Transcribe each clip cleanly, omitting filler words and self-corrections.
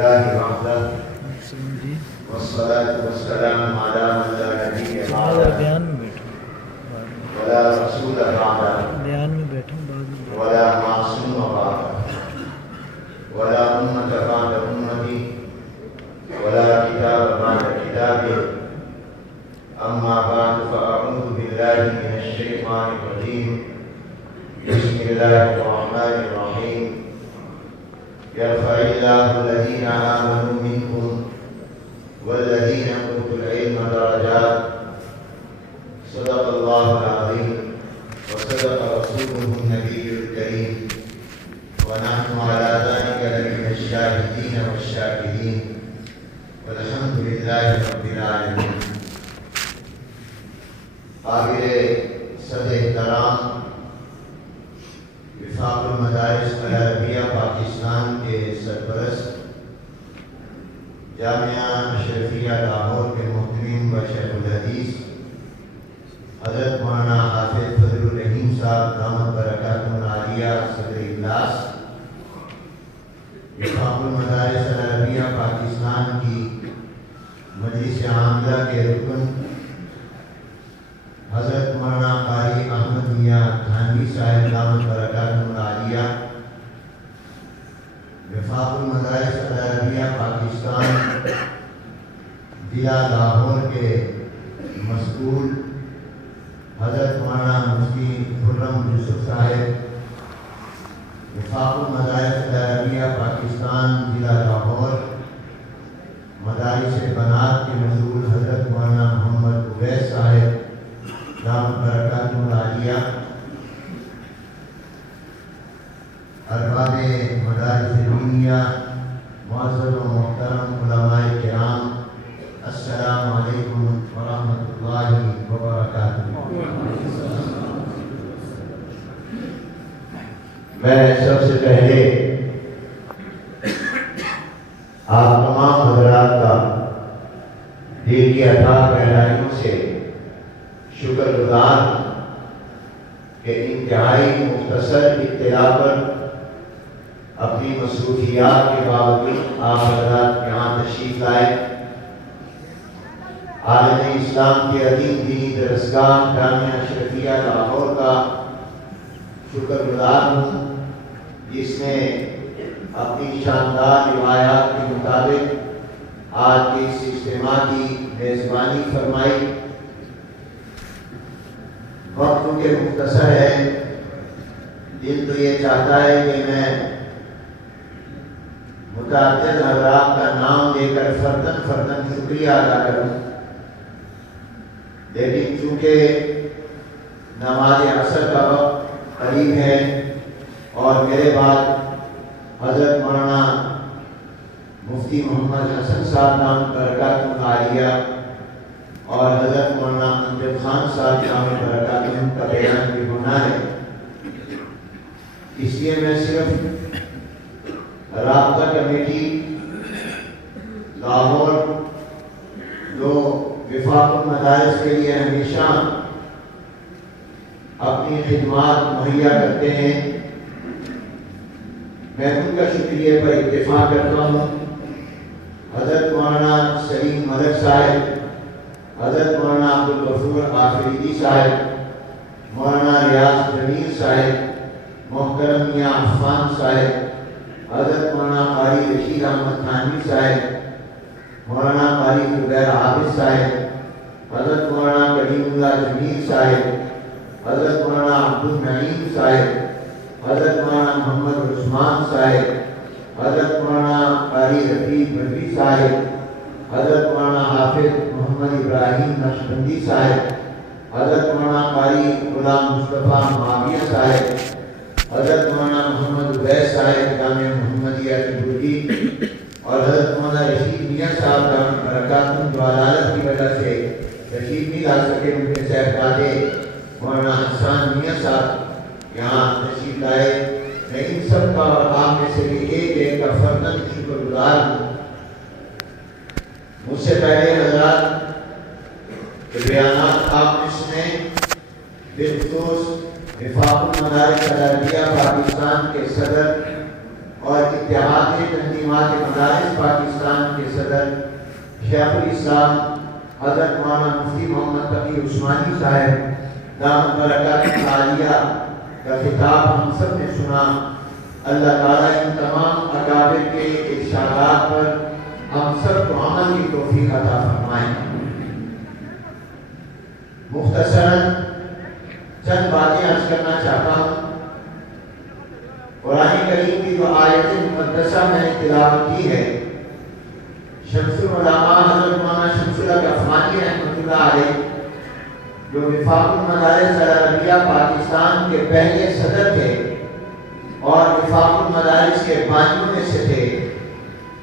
لله وحده والصلاة والسلام على من لا نبي بعده ولا رسول بعده ولا معصوم بعده ولا أمة بعد أمتي ولا كتاب بعد كتابه. أما بعد فأعوذ بالله من الشيطان الرجيم. بسم الله الرحمن الرحيم. يرفع الله الذين آمنوا منكم والذين أوتوا العلم درجات. صدق الله العظيم وصدق رسوله النبي الكريم ونحن على ذلك لمن الشاهدين والشاكرين والحمد لله رب العالمين. قابل صدر احترام وفاق المدارس العربیہ پاکستان کے سرپرست، جامعہ اشرفیہ لاہور کے محترم و شیخ الحدیث حضرت مولانا حافظ فضل الرحیم صاحب دامت برکاتہ العالیہ صدر اجلاس، وفاق المدارس العربیہ پاکستان کی مجلس عاملہ کے رکن حضرت مولانا قاری احمد میاں تھانوی صاحب دامت برکاتہ العالیہ، وفاق المدارس العربیہ پاکستان ضلع لاہور کے مسئول حضرت مولانا مفتی خرم یوسف صاحب، وفاق المدارس العربیہ پاکستان ضلع لاہور مدارس بنات کے مسئول حضرت مولانا محمد اویس صاحب دامت برکاتہ العالیہ، ارباب مدارس دینیہ، معزز و محترم علماء کرام، السلام علیکم ورحمۃ اللہ وبرکاتہ۔ میں سب سے پہلے آپ تمام حضرات کا دل کی عطا گہرائیوں سے شکر گزار کہ انتہائی مختصر اطلاع پر اپنی مصروفیات کے باوجود آپ حضرات یہاں تشریف لائے۔ عالم اسلام کے عظیم دینی درسگاہ جامعہ اشرفیہ لاہور کا شکر گزار ہوں، جس نے اپنی شاندار روایات کے مطابق آج کے اس اجتماع کی میزبانی فرمائی۔ وقت کے مختصر ہے، دل تو یہ چاہتا ہے کہ میں متعدد حضرات کا نام لے کر فرداً فرداً شکریہ ادا کروں، لیکن چونکہ نماز عصر کا وقت قریب ہے اور میرے بعد حضرت مولانا مفتی محمد حسن صاحب دامت برکاتہ العالیہ اور حضرت مولانا امجد خان صاحب دامت برکاتہ کا بیان بھی ہونا ہے، اس لیے میں صرف رابطہ کمیٹی لاہور جو وفاق المدارس کے لیے ہمیشہ اپنی خدمات مہیا کرتے ہیں، میں ان کا شکریہ پر اتفاق کرتا ہوں۔ حضرت مولانا سلیم ملک صاحب، حضرت مولانا عبدالغفور آفریدی صاحب، مولانا ریاض جمیل صاحب، محترم میاں عفان صاحب، حضرت مولانا قاری رشید احمد تھانوی صاحب، مولانا قاری زبیر عابد صاحب، حضرت مولانا کریم اللہ جمیل صاحب، حضرت مولانا عبدالنعیم صاحب، حضرت مولانا محمد عثمان صاحب، حضرت مولانا قاری رفیق بروی صاحب، حضرت مولانا حافظ محمد ابراہیم نقشبندی صاحب، حضرت مولانا قاری غلام مصطفیٰ معاویہ صاحب، حضرت مولانا محمد اویس صاحب جامعہ محمدیہ چنبولی، اور حضرت مولانا رشید میاں صاحب دامت برکاتہ جو عدالت کی وجہ سے تشریف نہیں لا سکے، ان کے صاحبزادے مولانا حسان میاں صاحب یہاں تشریف لائے۔ میں ان سب کا اور آپ میں سے بھی ایک ایک کا فرداً شکر گزار ہوں۔ مجھ سے پہلے حضرات بیانات آپ نے سنے، بالخصوص وفاق المدارس العربیہ پاکستان کے صدر اور اتحاد تنظیمات مدارس پاکستان کے صدر شیخ الاسلام حضرت مولانا مفتی محمد تقی عثمانی صاحب دامت برکاتہ عالیہ کا خطاب ہم سب نے سنا۔ اللہ تعالیٰ ان تمام اکابر کے ارشادات پر ہم سب کو عمل کی توفیق عطا فرمائیں۔ مختصراً چند باتیں عرض کرنا چاہتا ہوں۔ قرآن کریم کی جو آیت مقدسہ میں نے تلاوت کی ہے، شمس العلماء حضرت مولانا شمس الحق افغانی رحمۃ اللہ علیہ جو وفاق المدارس العربیہ پاکستان کے پہلے صدر تھے اور وفاق المدارس کے بانیوں میں سے تھے،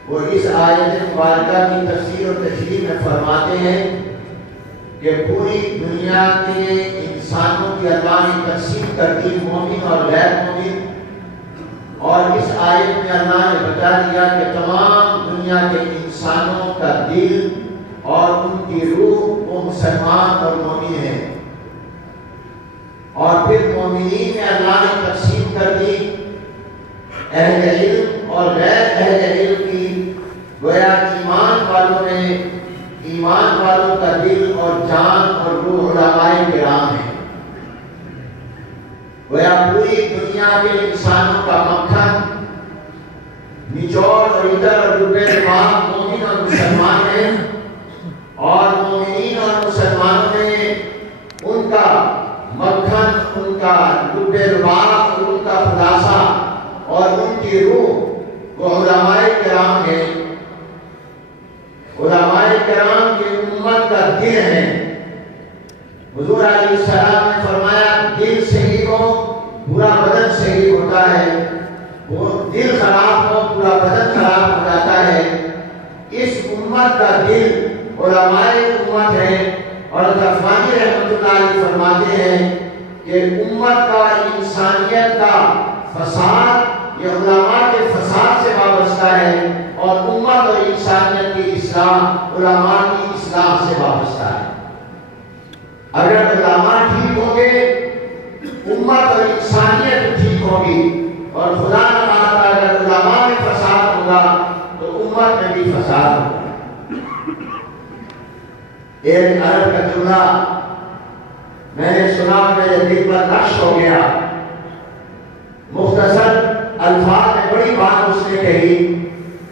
وہ اس آیت مبارکہ کی تفسیر اور تشریح میں فرماتے ہیں کہ پوری دنیا کے انسانوں کی اللہ نے تقسیم کر دی مومن اور غیر مومن، اور اس آیت میں اللہ نے بتا دیا کہ تمام دنیا کے انسانوں کا دل اور ان کی روح وہ مسلمان اور مومن ہیں، اور پھر مومنین میں اللہ نے تقسیم کر دی اہل علم اور غیر اہل علم کی۔ گویا ایمان والوں میں ایمان والوں کا دل اور جان اور روح علماء کرام ہے۔ گویا پوری دنیا کے انسانوں کا مکھن نچوڑ اور ادھر اور ڈبے دماغ مومن اور مسلمان ہیں، اور مومنین اور مسلمانوں میں ان کا مکھن، ان کا ڈبے دماغ، ان کا خلاصہ اور ان کی روح وہ علماء کرام ہیں۔ علماء کرام کی امت کا دل ہے۔ حضور علیہ السلام نے فرمایا دل صحیح ہو پورا بدن صحیح ہوتا ہے، وہ دل خراب ہو پورا بدن خراب ہو جاتا ہے۔ اس امت کا دل علماء امت ہے، اور افغانی رحمۃ اللہ علیہ فرماتے ہیں کہ امت کا انسانیت کا فساد یہ علماء کے فساد سے وابستہ ہے، اور امت اور انسانیت کی اصلاح علماء کی اصلاح سے وابستہ ہے۔ اگر علماء ٹھیک ہوں گے امت اور انسانیت ٹھیک ہوگی، اور خدا نہ خواستہ اگر علماء میں فساد ہوگا تو امت میں بھی فساد ہوگا۔ ایک عرب کا جملہ میں نے سنا، میرے دل پر نقش ہو گیا۔ مختصر الفاظ میں بڑی بات اس نے کہی۔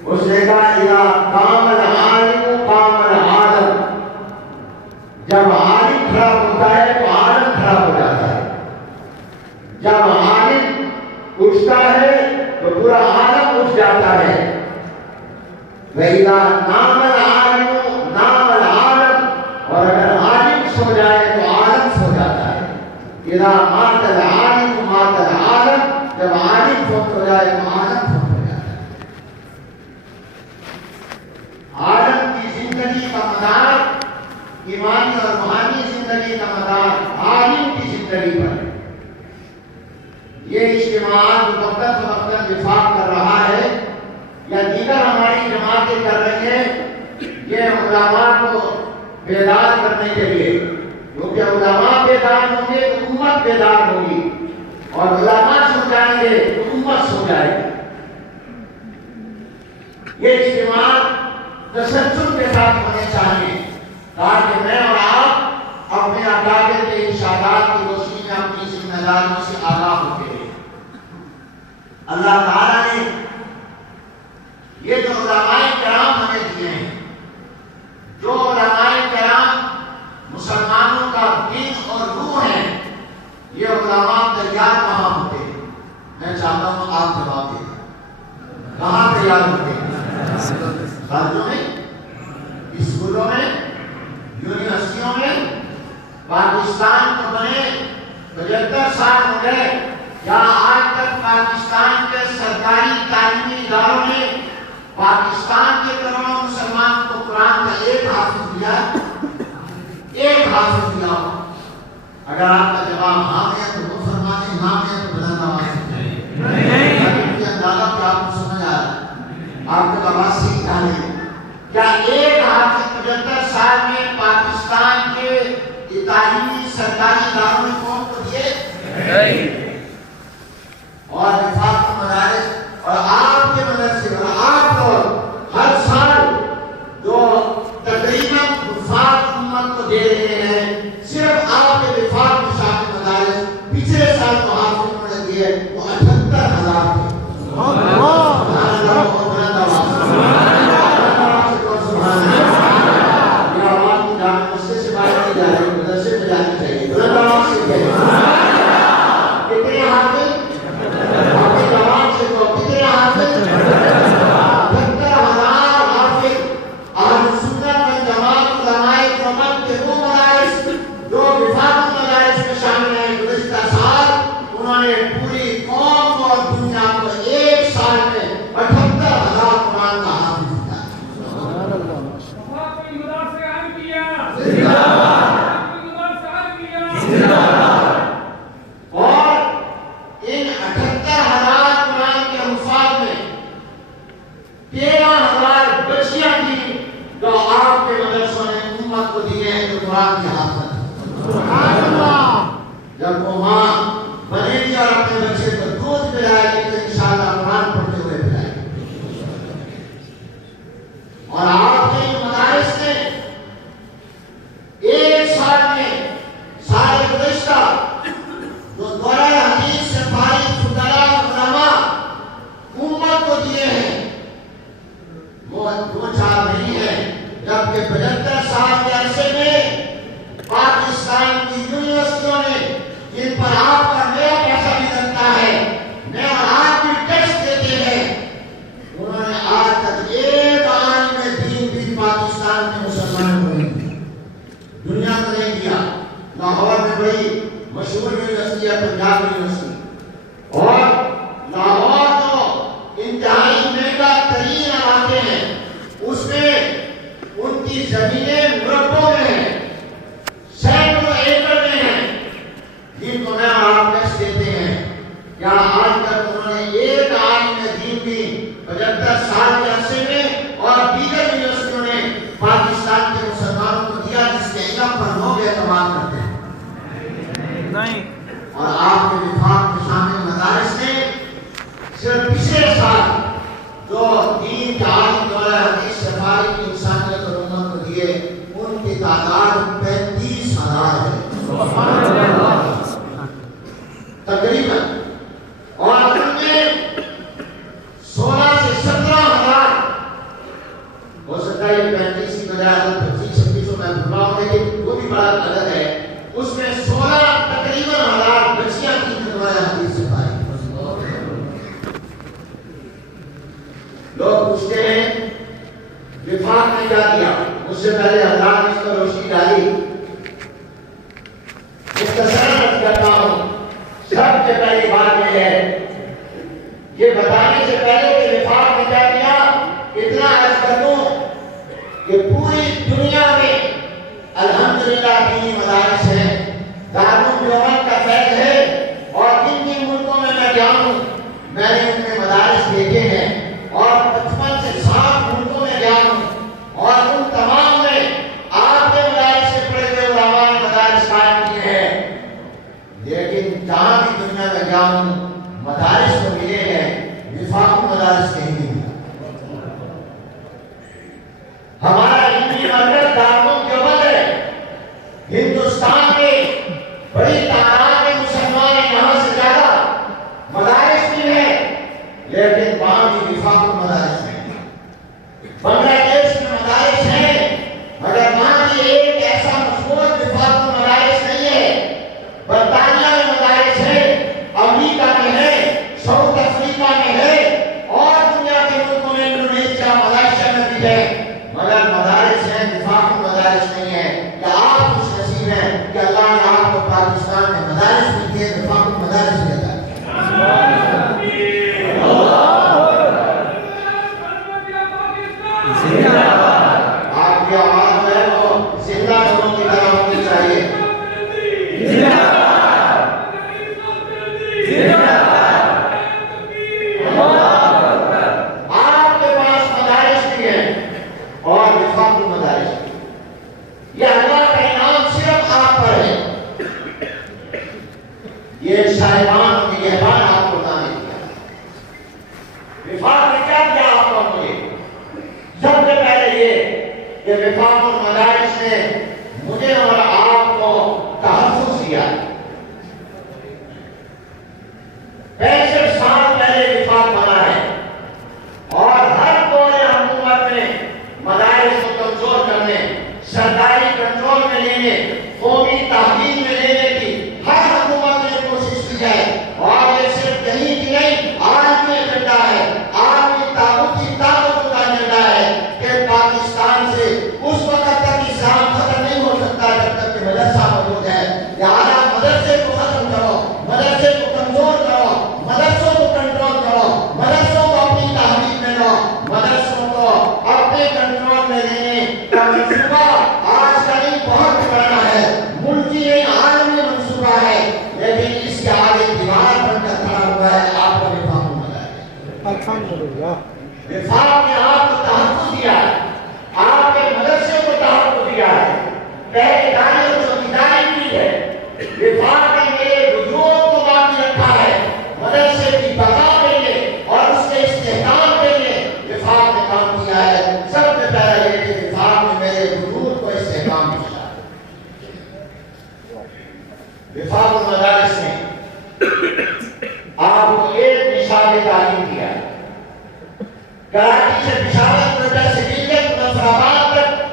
اس نے کہا اذا قام العالم قام العالم، جب عالم کھڑا ہوتا ہے تو عالم کھڑا ہو جاتا ہے، جب عالم اٹھتا ہے تو پورا عالم اٹھ جاتا ہے۔ وَإِذَا نَامَ الْعَالِمُ نَامَ الْعَالَمُ، اور اگر عالم سو جائے تو عالم سو جاتا ہے۔ اِذَا مَاتَ الْعَالِمُ مَاتَ الْعَالَمُ، جب عالم فوت ہو جائے تو عالم فوت ہو جاتا ہے۔ عالم کی زندگی کا مدار، ایمانی اور روحانی زندگی کا مدار عالم کی زندگی پر ہے۔ یہ اجتماعات وقتاً وفاق کر رہا ہے یا دیگر ہماری جماعتیں کر رہی ہیں، یہ علماء کو بیدار کرنے کے لیے، کیونکہ علماء بیدار ہوں گے تو امت بیدار ہوگی، اور علماء سو جائیں گے تو امت سو جائے گی۔ یہ اجتماعات تسلسل کے ساتھ ہونے چاہیے تاکہ میں اور آپ اپنے اکابر کے ارشادات کی روشنی میں اپنی ذمہ داریوں سے آگاہ ہوتے ہیں۔ اللہ تعالیٰ نے یہ جو علماء کرام ہمیں دیے ہیں، جو علماء کرام مسلمانوں کا دل اور روح ہے، یہ علماء تیار کہاں ہوتے ہیں؟ میں چاہتا ہوں آپ جواب دیں، کہاں تیار ہوتے ہیں؟ کالجوں میں، اسکولوں میں، یونیورسٹیوں میں۔ پاکستان کو بنے 75 سال ہو گئے، کیا آج تک پاکستان کے سرکاری تعلیمی اداروں نے پاکستان کے کروڑوں مسلمان کو قرآن کا ایک حافظ دیا؟ ایک حافظ دیا ہو؟ اگر آپ کا جواب ہاں ہے تو وہ فرما دیں، ہاں ہے تو بلند آواز سے کہیں۔ یہ اندازہ کہ آپ کو سمجھ آ رہا ہے، آپ کو آواز سے کہانی۔ کیا ایک حافظ 75 سال میں پاکستان کے تعلیمی سرکاری اداروں نے قوم کو دیے؟ اور وفاق المدارس، اور آپ کے 75 سال کے عرصے میں پاکستان کی یونیورسٹیوں نے جن پر آپ کا نیا پیسہ بھی لگتا ہے، نیا آپ بھی ٹیکس دیتے ہیں، انہوں نے آج تک ایک عالم دین بھی پاکستان کے مسلمانوں کو نہیں دیا، دنیا کو نہیں دیا۔ لاہور میں بڑی مشہور یونیورسٹی ہے پنجاب یونیورسٹی، اور لاہور تو انتہائی مہنگا ترین علاقے ہیں، اس میں ان کی زمینیں مربوں میں ہیں، سینکڑوں ایکڑ میں ہیں، جن کو میں آپ ٹیکس دیتے ہیں۔ کیا آج تک انہوں نے ایک عالم دین بھی 75 سال کے عرصے میں اور دیگر یونیورسٹیوں نے پاکستان کے مسلمانوں کو دیا جس کے علم پر لوگ اعتماد کرتے ہیں؟ نہیں۔ اور آپ کے وفاق میں شامل مدارس نے صرف پچھلے سال جو دین کے عالم دولہ حدیث سفاری کی انسانیت اور امت کو دیے، ان کی تعداد 35,000 ہے تقریباً، اور ان میں 16 سے 17,000 ہو سکتا ہے 35 کی بجائے 25-26 میں بھولا ہوں، لیکن وہ بھی بڑا عدد ہے، اس میں 16 تقریباً 1000 بچیاں کی دولہ حدیث سفاری۔ لوگ پوچھتے ہیں وفاق نے کیا دیا؟ اس سے پہلے حضرات نے اس پر روشنی ڈالی۔ مختصراً کرتا ہوں، سب سے پہلی بات یہ ہے، یہ بتانے سے پہلے کہ وفاق نے کیا دیا، اتنا عرض کر دوں کہ پوری دنیا میں الحمدللہ دینی مدارس ہیں، دارالعلوم کا فیض ہے، اور جن جن ملکوں میں میں گیا ہوں میں نے ان میں مدارس دیکھے ہیں، اور 55 سے 60 ملکوں میں گیا ہوں، اور ان تمام میں آپ کے مدارس سے پڑھے ہوئے علماء نے مدارس قائم کیے ہیں، لیکن جہاں بھی دنیا میں گیا ہوں مدارس کو ملے ہیں، وفاق مدارس کہیں نہیں ملا۔ ہمارا علمی مرکز دارالعلوم دیوبند ہے، ہندوستان میں بڑی تعداد میں مسلمان ہیں، یہاں سے زیادہ مدارس بھی ہیں، لیکن وہاں بھی وفاق مدارس نہیں۔ بنگلہ دیش میں مدارس ہیں، مگر وہاں بھی ایک ایسا مضبوط وفاق مدارس نہیں ہے۔ برطانیہ میں مدارس ہے، امریکہ میں ہے، ساؤتھ افریقہ میں ہے، اور دنیا کے ملکوں میں انڈونیشیا، ملائیشیا میں بھی ہے، مگر مدارس ہیں، وفاق مدارس نہیں ہے۔ کیا آپ خوش نصیب ہیں کہ اللہ نے آپ کو پاکستان میں مدارس بھی دیے، وفاق مدارس بھی دیتا ہے؟ آپ کی آواز جو ہے وہ زندہ لوگوں کی طرح ہونی چاہیے۔ آپ کے پاس مدارس بھی ہیں اور وفاق مدارس بھی، یہ اللہ کا انعام صرف آپ پر ہے، یہ صاحبان اور نگہبان آپ کو نہ دیا۔ وفاق نے کیا دیا آپ کو؟ مجھے سب سے پہلے یہ کہ وفاق المدارس نے مجھے اور آپ کو تحفظ دیا۔ 65 سال پہلے وفاق بنا ہے، اور ہر دور حکومت میں مدارس کو کمزور کرنے، سرکاری کنٹرول میں لینے، قومی تحویل میں لینے کی ہر حکومت نے کوشش کی ہے، اور یہ صرف کہیں کی نہیں، عالمی ایجنڈا ہے، عالمی طاقتی طاقت کا ایجنڈا ہے کہ پاکستان سے اس وقت تک اسلام ختم نہیں ہو سکتا جب تک کہ مدرسہ موجود ہے۔ لہٰذا مدرسے کو ختم کرو، مدرسے کو کمزور کرو، مدرسوں کو کنٹرول کرو، مدرسوں کو اپنی تحویل میں لو، مدرسوں کو اپنے کنٹرول میں لینے کا منصوبہ آج کا نہیں بہت بڑا ہے، ملکی نہیں عالمی منصوبہ ہے، لیکن اس کے آگے دیوار بن کر کھڑا ہوا ہے آپ کا وفاق مدارس۔ الحمدللہ وفاق نے آپ کو تحفظ دیا ہے، آپ کے مدرسے کو تحفظ دیا ہے، پہریداری اور چوکیداری کی ہے۔ وفاق نے میرے وجود کو باقی رکھا ہے، مدرسے کی بقا کے لیے اور اس کے استحکام کے لیے وفاق نے کام کیا ہے۔ سب سے پہلے یہ کہ وفاق نے میرے وجود کو استحکام دیا۔ وفاق المدارس نے آپ کو ایک نصاب تعلیم دیا ہے، کراچی سے پشاور سے سبیلیت نصر آباد تک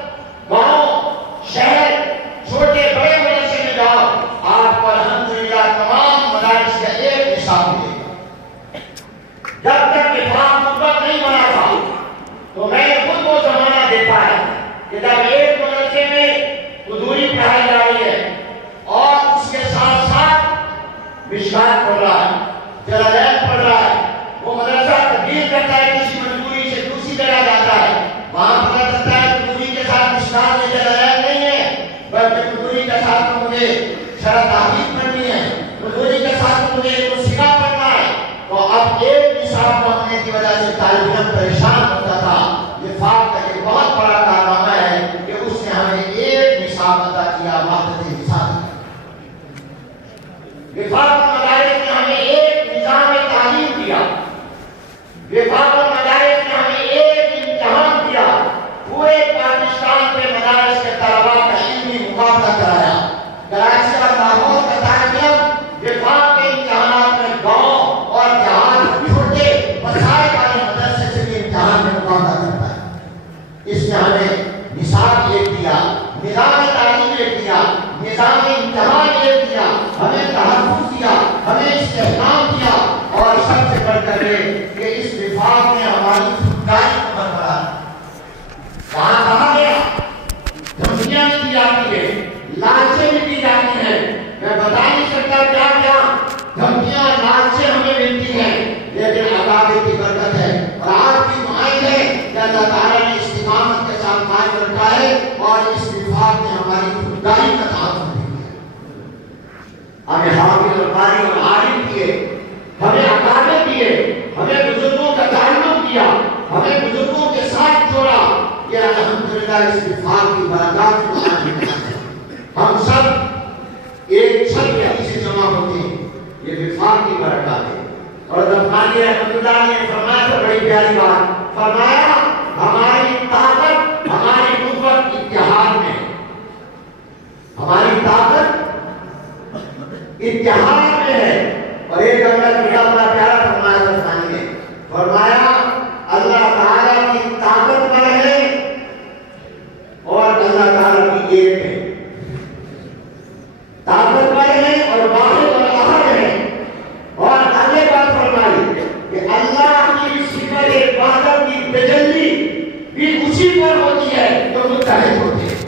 اللہ تعالیٰ نے استقامت کے ساتھ قائم رکھا ہے اور اس وفاق نے ہماری خودداری کا تعاون دیا ہے. ہمیں حافظ اور قاری اور عالم کیے، ہمیں اکابر دیے، ہمیں بزرگوں کا تعلق کیا، ہمیں بزرگوں کے ساتھ جوڑا. یہ الحمدللہ اس وفاق کی برکات کو آج ہے. ہم سب ایک چھت کے نیچے جمع ہوتے ہیں، یہ وفاق کی برکات ہے. اور غفاری رحمۃ اللہ نے فرمایا تو بڑی پیاری بات فرمایا، ہماری طاقت ہماری قوت اتحاد میں، ہماری طاقت اتحاد میں ہے. اور ایک اللہ کا بڑا پیارا فرمایا غفاری نے فرمایا اللہ تعالیٰ کی طاقت پر ہے اور اللہ تعالیٰ کی ایک ہے. طاقتور ہے اور واحد اور احد ہے. اور آگے بات فرمائی کہ اللہ کی صفت وحدت کی تجلی بھی اسی پر ہوتی ہے جو متحد ہوتے ہیں.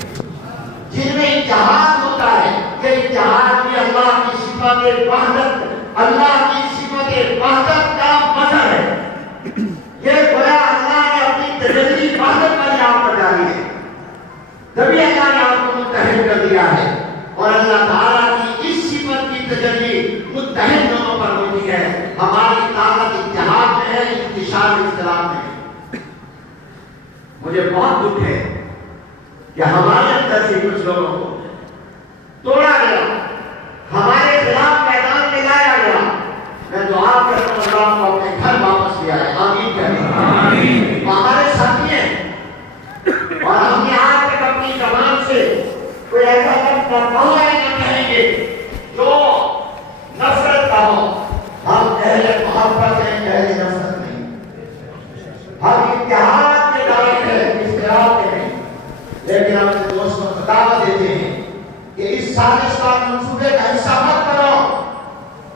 جن میں اتحاد ہوتا ہے، یہ اتحاد بھی اللہ کی صفت وحدت، اللہ کی صفت وحدت کا مظہر ہے. یہ گویا اللہ نے اپنی تجلی وحدت پر یہاں پر ڈالی ہے، تبھی اللہ نے آپ کو متحد کر دیا ہے. اور اللہ تعالیٰ کی اس صفت کی تجلی متحد دونوں پر ہوتی ہے. ہماری طاقت اتحاد میں ہے، انتشار اختلاف میں ہے. مجھے بہت دکھ ہے کہ ہمارے اندر سے کچھ لوگوں کو توڑا گیا، ہمارے خلاف میدان میں لایا گیا. میں دعا کرتا ہوں اللہ کو اپنے گھر واپس لے آئے. آمین کہتے. ہمارے ساتھی ہیں اور ہم نے آج تک اپنی زبان سے کوئی ایسا لفظ نہ کہیں گے جو نفرت کا ہو. ہم اہل محبت ہیں، اہل نفرت نہیں. ہم اتحاد کے دائیں ہیں، اختلاف کے نہیں. لیکن ہم اپنے دوستوں کو دعوت دیتے ہیں کہ اس سازش کا منصوبے کا حصہ مت بنو.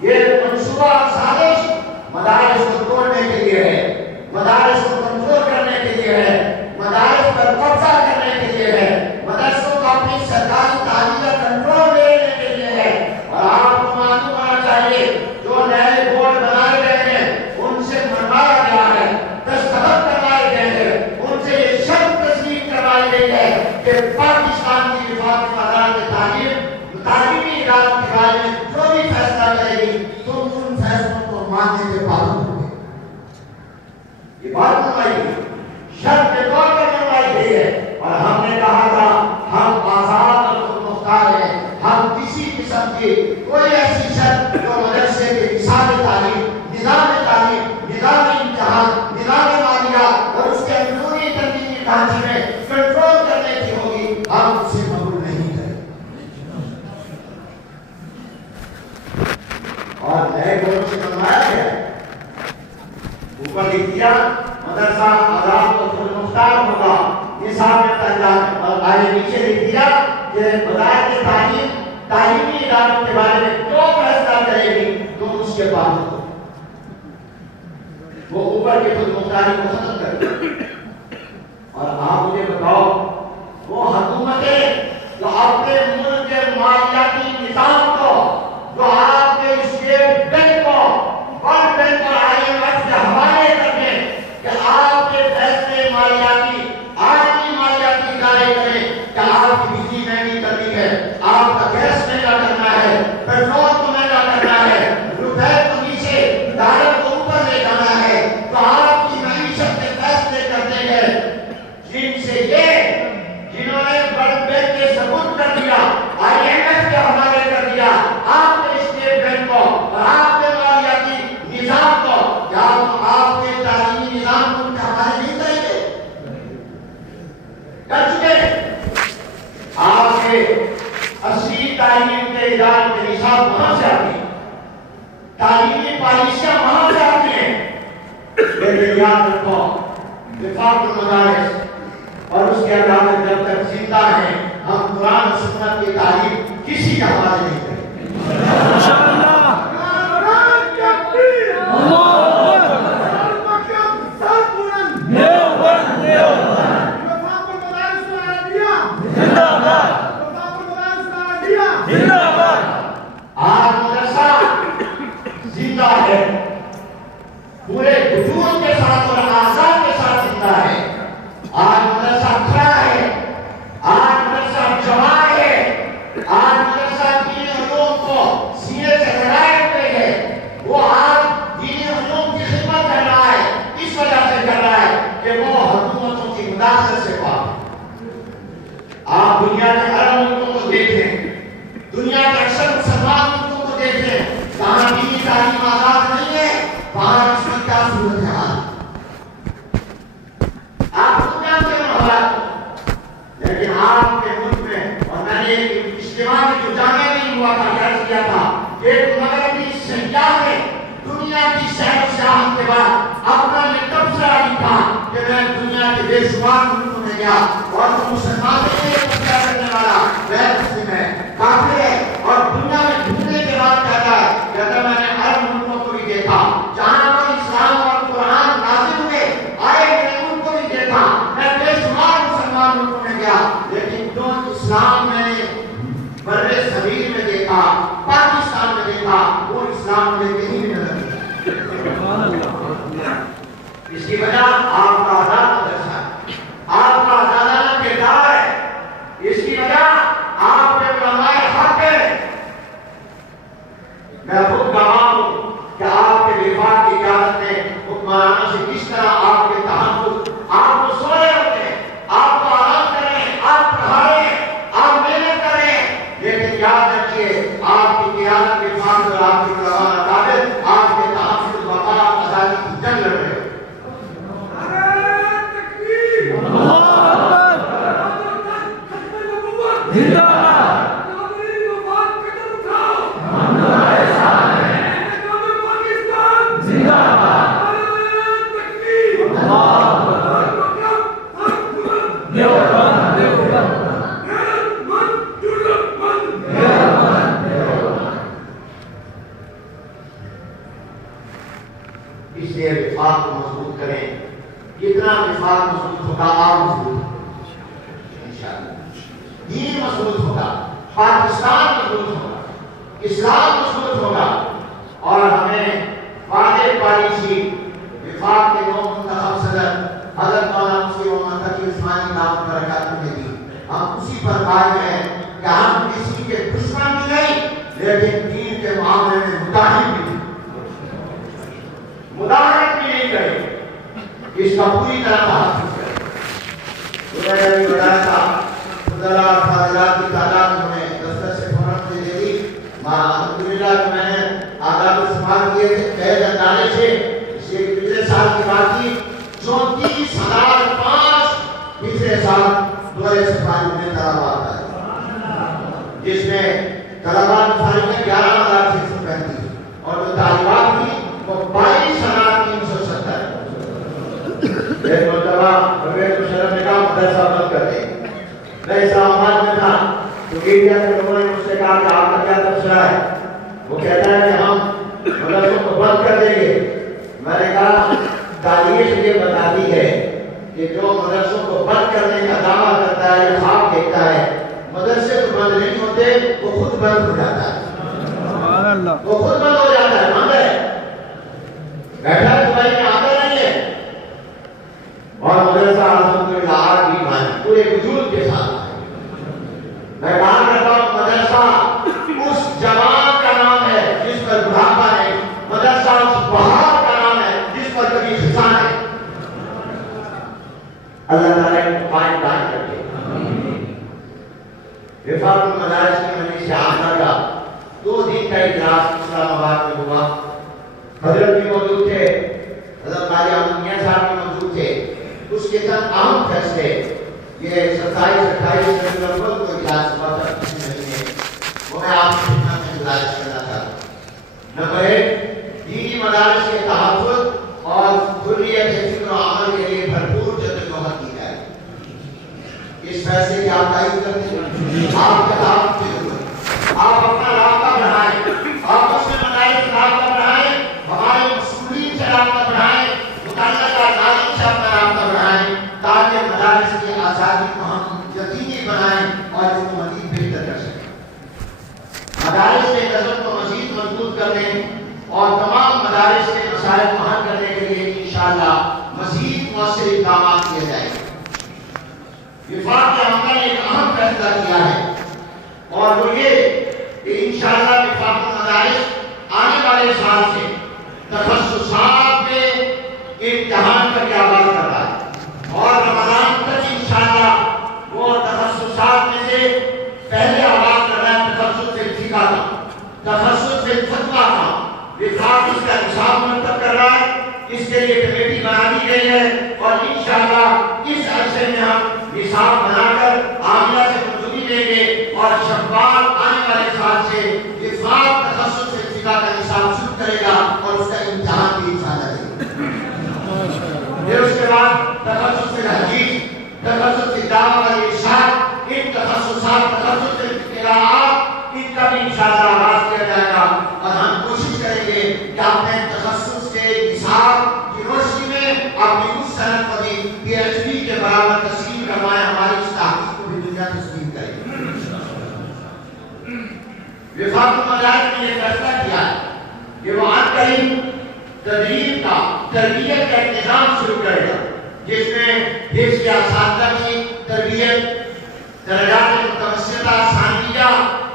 یہ منصوبہ اور سازش مدارس کو توڑنے کے لیے ہے، مدارس کو کنٹرول کرنے کے لیے ہے، مدارس پر قبضہ کرنے کے لیے ہے، مدرسوں کو اپنی سرکاری تعلیم کا کنٹرول لینے کے لیے ہے. اور آپ کو معلوم ہونا چاہیے جو نئے بورڈ بنائے گئے ہیں ان سے منوایا گیا ہے، دستخط کروائے گئے ہیں، ان سے یہ شرط تسلیم کروائی گئی ہے کہ پاکستان کی وفاقی وزارت تعلیمی اداروں کے بارے میں جو بھی فیصلہ کرے گی تم ان فیصلوں کو ماننے کے پابند ہوگے. یہ بات منوائی گئی، شرط کے طور پر منوائی گئی ہے. اور ہم نے کہا تھا ہم آزاد اور خود مختار ہیں. ہم کسی قسم کی کوئی ایسی شرط جو مدرسے کے نصاب تعلیم، نظام امتحان، نظام مالیات اور اس کے اندرونی تنظیمی ڈھانچے میں کنٹرول کرنے کی ہوگی، ہم اسے قبول نہیں کریں. اور نئے گھروں سے منوایا گیا اوپر لکھ دیا مدرسہ آزاد اور خود مختار ہوگا، نصاب میں تعلیم. اور آگے نیچے لکھ دیا کہ وزارت تعلیمی اداروں کے بارے میں جو فیصلہ کرے گی تم اس کے پابند ہو. وہ اوپر کی خود مختاری کو ختم کر دیا. اور آپ مجھے بتاؤ وہ حکومتیں جو اپنے ملک کے مالیاتی نظام کو، جو آپ کے اسٹیٹ بینک کو، ورلڈ بینک اور IMF کے حوالے کرنے کہ آپ کے فیصلے مالیاتی عالمی مالیاتی ادارے کریں کہ آپ کی بجلی مہنگی کرنی ہے، آپ کا گیس مہنگا کرنا ہے، پیٹرول کو مہنگا کرنا ہے، روپے کو نیچے، ڈالر کو اوپر لے جانا ہے، تو آپ کی معیشت کے فیصلے کرتے ہیں جن سے جنہوں نے ورلڈ بینک کے ثبوت کر دیا، IMF کے حوالے کر دیا آپ کے اسٹیٹ بینک کو اور آپ کے مالیاتی نظام کو، کیا آپ کے تعلیمی نظام کو ان کے حوالے نہیں کریں گے؟ کر چکے. آپ کے اصلی تعلیم کے اداروں کے نصاب وہاں سے آتے ہیں، تعلیمی پالیسیاں وہاں سے آتی ہیں. لیکن یاد رکھو وفاق المدارس اور اس کے علاوہ جب تک زندہ ہیں ہم قرآن و سنت کی تعلیم کسی کے حوالے نہیں کریں. آج مدرسہ زندہ ہے، پورے وجود کے ساتھ اور آزاد کے ساتھ زندہ ہے. مداخلت سے پاک ہے۔ آپ دنیا کے عرب ملکوں کو دیکھیں، دنیا کے اکثر مسلمان ملکوں کو دیکھیں، جہاں دینی تعلیم آزاد نہیں ہے، وہاں اس میں کیا صورت حال ہے۔ آپ کو جانتے ہیں حالات کو، لیکن آپ کے ملک میں، اور میں نے ایک اجتماع میں جو جامعہ میں ہوا تھا عرض کیا تھا، ایک مغربی سیاح نے دنیا کی سیر و سیاحت کے بعد اپنا یہ تبصرہ لکھا کہ میں دنیا کے بے شمار ملکوں میں گیا اور مسلمان نہیں ہے تبصرہ کرنے والا غیر مسلم ہے، کافر ہے، اور دنیا میں ڈھونڈنے کے بعد کہتا ہے کہ اگر میں نے عرب ملکوں کو بھی دیکھا جہاں پر اسلام اور قرآن نازل ہوئے آئے میں ان کو بھی دیکھا، میں بے شمار مسلمان ملکوں میں گیا، لیکن جو اسلام میں نے بر صغیر میں دیکھا، پاکستان میں دیکھا، وہ اسلام میں کہیں بھی نظر نہیں۔ اس کی وجہ آپ کا آزاد مدرسہ ہے، آپ کا آزادانہ کردار ہے، اس کی وجہ آپ کے علماء حق ہے۔ میں خود گواہ ہوں کہ آپ کے وفاق کی قیادت میں حکمرانوں سے کس طرح آپ کے تحفظ، آپ کو سوئے ہوتے ہیں، آپ کو آرام کریں، آپ پڑھائیں، آپ محنت کریں، لیکن یاد رکھیے آپ کی قیادت کے ساتھ اور آپ کی روانہ قابل آپ کے تحفظ وفا آزادی کی جنگ لڑ رہے ہیں۔ اس لیے وفاق کو مضبوط کریں، کتنا وفاق مضبوط ہوگا آپ مضبوط انشاءاللہ، دین مضبوط ہوگا، پاکستان مضبوط ہوگا، اسلام مضبوط ہوگا، اور ہمیں واضح پالیسی وفاق کے نو منتخب صدر حضرت مولانا مفتی محمد تقی عثمانی دامت برکاتہ نے دی، ہم اسی پر قائم ہیں کہ ہم کسی کے دشمن بھی نہیں لیکن دین کے معاملے میں متحد بھی نہیں، مداحرت بھی نہیں کریں، اس کا پوری طرح تحفظ کریں۔ میں نے ابھی بتایا تھا فضلہ اور فاضلات کی تعداد ہمیں دفتر سے فوراً سے دے دی، الحمدللہ کہ میں نے آداب استعمال کیے تھے قید اندازے سے، اس لیے پچھلے سال کی بات کی 34,005 پچھلے سال دورے صفائی میں طلبات آئے، جس میں طلبات فارغ میں 11,635 اور جو طالبات تھی وہ 22,370۔ ایک مرتبہ پرویز مشرف نے کہا مدرسہ بند کر دیں، میں اسلام آباد میں تھا تو میڈیا کے لوگوں نے مجھ سے کہا کہ آپ کا کیا تبصرہ ہے، وہ کہتا ہے کہ ہم مدرسوں کو بند کر دیں گے۔ میں نے کہا تاریخ یہ بتاتی ہے کہ جو مدرسوں کو بند کرنے کا دعویٰ کرتا ہے یا خواب دیکھتا ہے، مدرسے تو بند نہیں ہوتے، وہ خود بند ہو جاتا ہے، وہ خود بند ہو جاتا ہے، بند ہے، بیٹھا دبئی میں آتا نہیں ہے، اور مدرسہ الحمدللہ آج بھی پورے وجود کے ساتھ ہے۔ میں کہا کرتا ہوں مدرسہ اس جوان کا نام ہے جس پر بڑھاپا نہیں، مدرسہ اس بہار کا نام ہے جس پر کبھی خزاں نہیں۔ اللہ تعالیٰ کو قائم دائم کرے۔ وفاق المدارس کی مجلس عامہ کا 2 دن کا اجلاس اسلام آباد میں ہوا، حضرت بھی موجود تھے، حضرت قاضی احمد میاں صاحب بھی موجود تھے، اس کے ساتھ اہم فیصلے یہ 27-28 نومبر کو اجلاس ہوا تھا کسی مہینے، وہ میں آپ کی خدمت میں گزارش کرنا چاہتا ہوں۔ نمبر 1، دینی مدارس کے تحفظ اور حریت فکر و عمل کے لیے بھرپور جدوجہد کی جائے۔ اس فیصلے کی آپ تائید کرتے ہیں، آپ کے تعاون کی ضرورت ہے، آپ اپنا رابطہ بڑھائیں، آپ اپنے مدارس سے رابطہ بڑھائیں، ہمارے مسئولین سے رابطہ بڑھائیں، متعلقہ ناظرین سے اپنا رابطہ بڑھائیں، تاکہ مدارس کی آزادی کو ہم یقینی بنائیں اور اس کو مزید بہتر کر سکیں۔ مدارس کے نظم کو مزید مضبوط کرنے اور تمام مدارس کے مسائل کو حل کرنے کے لیے انشاءاللہ مزید مؤثر اقدامات کیے جائیں گے۔ وفاق کے عمل نے ایک اہم فیصلہ کیا ہے اور وہ یہ کہ انشاءاللہ وفاق المدارس آنے والے سال سے تخصصات میں امتحان کا آغاز کر رہا ہے اور رمضان تک کے لیے کمیٹی بنا دی گئی ہے اور انشاءاللہ اس عرصے میں ہم نصاب بنا کر عاملہ سے منظوری لیں گے اور شوال آنے والے سال سے وفاق تخصص فقہ کا نصاب شروع کرے گا اور اس کا امتحان بھی انشاءاللہ دے گا۔ پھر اس کے بعد تخصص حدیث، تخصص دعوت و ارشاد، ان تخصصات تخصص قراءات ان کا بھی انشاءاللہ آغاز کیا جائے گا اور ہم کوشش کریں گے کہ اپنے تخصص کے نصاب کی روشنی میں اپنی اس صنعت کو بھی پی ایچ ڈی کے برابر تسلیم کروائیں، ہماری اس تحقیق کو بھی دنیا تسلیم کرے گی۔ وفاق المدارس نے یہ فیصلہ کیا ہے کہ وہ عن قریب تدریب کا، تربیت کا انتظام شروع کرے گا، جس میں حفظ کے اساتذہ کی تربیت، درجات متوسطہ ثانویہ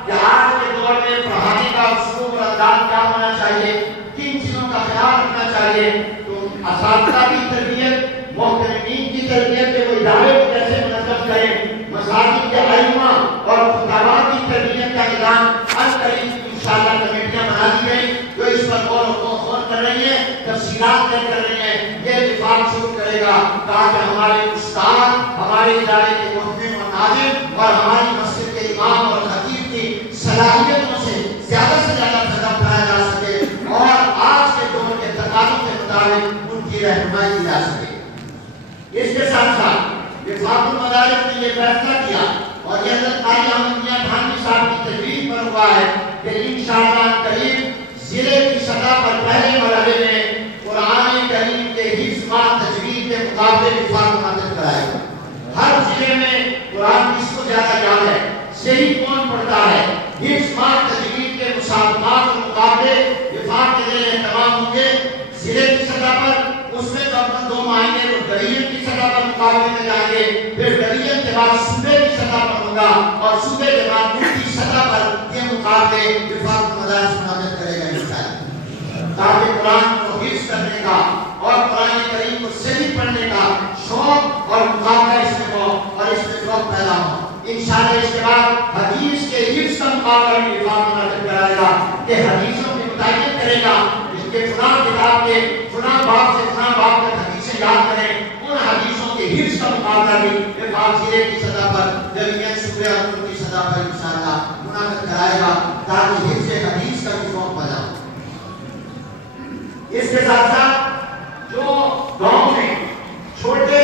کہ آج کے دور میں پڑھانے کا اسلوب اور انداز کیا ہونا چاہیے، کن چیزوں کا خیال رکھنا چاہیے، تو اساتذہ کی تربیت، محترمین کی تربیت کے وہ ادارے کو کیسے منظم کریں، مساجد کے ائمہ اور خطباء کی تربیت کا نظام عنقریب انشاءاللہ کمیٹیاں بنا دی گئی جو اس پر غور و خوض کر رہی ہیں، تفصیلات طے کر رہی ہیں۔ یہ وفاق شروع کرے گا تاکہ ہمارے استاد، ہمارے ادارے کے محترم اور ناظم اور ہماری مسجد کے امام اور خطیب کی صلاحیتوں سے زیادہ فائدہ اٹھایا جا سکے اور آج کے دور کے تقاضوں کے مطابق ان کی رہنمائی کی جا سکے۔ اس کے ساتھ ساتھ وفاق المدارس نے یہ فیصلہ کیا اور یہ حضرت قاری احمد میاں تھانوی صاحب کی تجویز پر ہوا ہے کہ انشاءاللہ قریب ضلع کی سطح پر پہلے مرحلے میں قرآن کریم کے حفظ و تجوید کے مقابلے وفاق منعقد کرائے گا۔ ہر ضلع میں قرآن کس کو زیادہ یاد ہے، صحیح کون پڑھتا ہے، حفظ و تجوید کے مسابقات اور مقابلے وفاق کے ذریعے اہتمام ہوں گے۔ ضلع کی سطح پر اس میں تقریباً 2 مہینے وہ دریت کی سطح پر مقابلے میں جائیں گے، پھر دریت کے بعد صوبے کی سطح پر ہوگا اور صوبے کے بعد ملک کی سطح پر یہ مقابلے وفاق المدارس منعقد کرے گا انشاءاللہ، تاکہ قرآن کو حفظ کرنے کا اور قرآن کریم کو صحیح پڑھنے کا شوق اور مقابلہ اس میں ہو اور اس میں شوق پیدا ہو۔ انشاءاللہ اس کے بعد حدیث کے حفظ کا مقابلہ بھی وفاق منعقد کرائے گا کہ حدیثوں کی متعین کرے گا کہ فلاں کتاب کے فلاں باب سے فلاں باب تک حدیثیں یاد کریں، ان حدیثوں کے حفظ کا مقابلہ بھی وفاق ضلع کی سطح پر، جمعیت صوبے اور ملک کی سطح پر انشاءاللہ منعقد کرائے گا تاکہ حفظ حدیث کا بھی شوق پیدا ہو۔ اس کے ساتھ ساتھ جو گاؤں میں، چھوٹے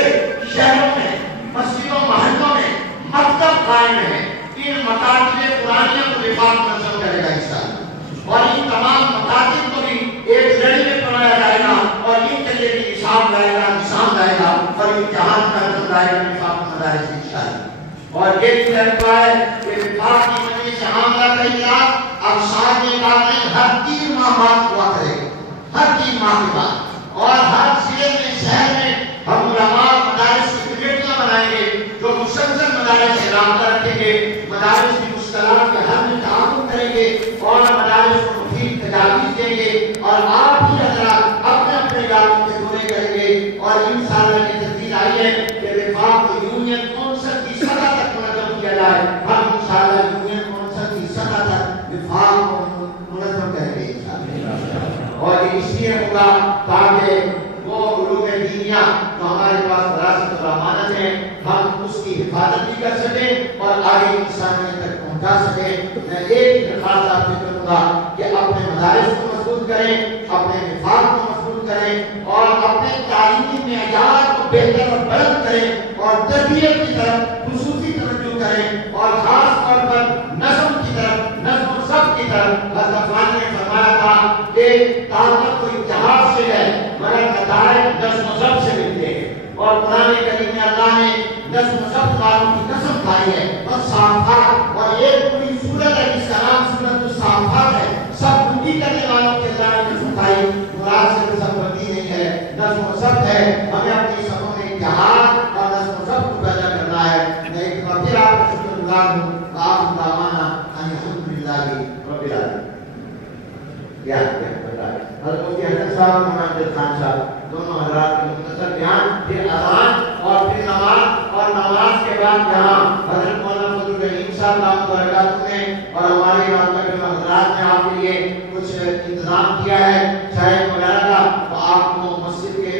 شہروں میں، مسجدوں محلوں میں مکتب قائم ہے، ان مکاتب قرآنیہ کو وفاق منظم کرے گا انشاءاللہ اور ان تمام مکاتب کو بھی ایک لڑی میں پڑھایا جائے گا اور ان کے لیے بھی نصاب لائے گا، نظام لائے گا اور امتحان کا نظام لائے گا وفاق المدارس انشاءاللہ۔ اور یہ بھی لگتا ہے کہ وفاق کی مجلس عاملہ کا اجلاس اب سال میں نہیں، ہر 3 ماہ بعد ہوا کرے گا، ہر 3 ماہ کے بعد، اور ہر ضلع میں، شہر میں ہم علماء مدارس کی کمیٹیاں بنائیں گے جو مسلسل مدارس سے رابطہ رکھیں گے، مدارس کی مشکلات کے حل میں تعاون کریں گے اور مدارس کو مفید تجاویز دیں گے اور آپ ہی حضرات اپنے اپنے علاقوں کے دورے کریں گے اور انشاءاللہ یہ تبدیل آئی ہے کہ وفاق کو یونین کونسل کی سطح تک منظم کیا جائے، ہم انشاءاللہ یونین کونسل کی سطح تک وفاق کو منظم کریں گے انشاءاللہ۔ اور یہ اس لیے ہوگا تاکہ وہ علوم دینیہ جو ہمارے پاس وراثت اور امانت ہے ہم اس کی حفاظت بھی کر سکیں اور آگے انسانیت تک پہنچا سکیں۔ میں ایک درخواست آپ سے کروں گا کہ اپنے مدارس کو مضبوط کریں، اپنے وفاق کو مضبوط کریں اور اپنے تعلیمی معیار کو بہتر اور بلند کریں اور تربیت کی طرف خصوصی توجہ کریں اور خاص طور پر نظم کی طرف، نظم و ضبط کی طرف۔ حضرت عثمان نے فرمایا تھا کہ طاقت تو اتحاد سے ہے مگر نتائج نظم و ضبط سے ملتے ہیں، اور قرآن کریم میں اللہ نے نظم و ضبط والوں کی قسم کھائی ہے اور صافات، اور ایک پوری سورت ہے جس کا نام سورۃ الصافات ہے، سب بندی کرنے والوں کے اللہ نے قسم کھائی، مراد سے سب بندی نہیں ہے، نظم و ضبط ہے۔ ہمیں اپنی سبوں میں اتحاد اور نظم و ضبط کو پیدا کرنا ہے۔ میں ایک بار پھر آپ کا شکر گزار ہوں، آپ دعوانا ان الحمدللہ رب العالمین۔ حضرت مفتی حسن صاحب، مولانا خان صاحب، دونوں حضرات کے مختصر بیان، پھر اذان اور پھر نماز، اور نماز کے بعد یہاں حضرت مولانا فضل الرحیم صاحب دامت برکاتہ نے اور ہمارے یہاں کے حضرات نے آپ کے لیے کچھ انتظام کیا ہے چائے وغیرہ کا، تو آپ کو مسجد کے